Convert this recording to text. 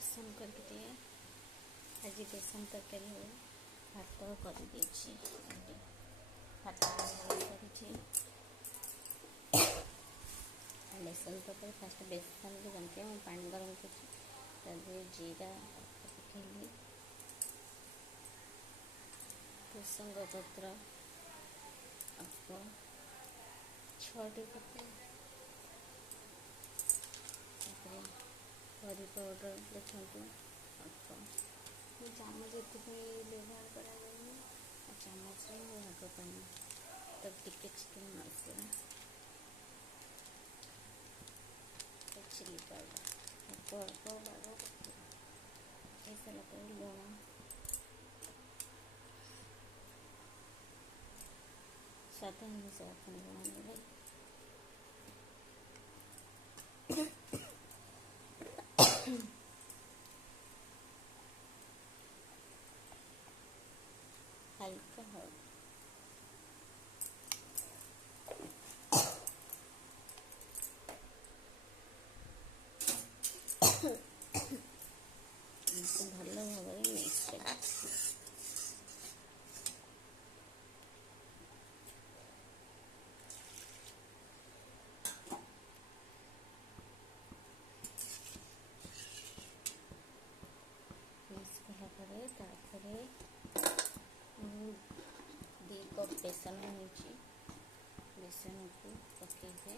बेसन करके दिए आज बेसन तरकारी हो भात कर भात कर बेसन तरकारी फास्ट बेसन को जानते हैं पानी गरम कर जीरा पकेली भृसंग पत्र अल्प 6टी पत्र करी पाउडर देखूँ अल्प चामच ये व्यवहार करा चामच भाग पानी तो टिके चिकेन मसला चिली पाउडर अल्प अल्प भाग सारा पर लुण स्वाद अनुसार अपन लुण देवे हल्का हल्दी भल भाव मिक्स कलापर 2 कप बेसन बेसन को पकेबे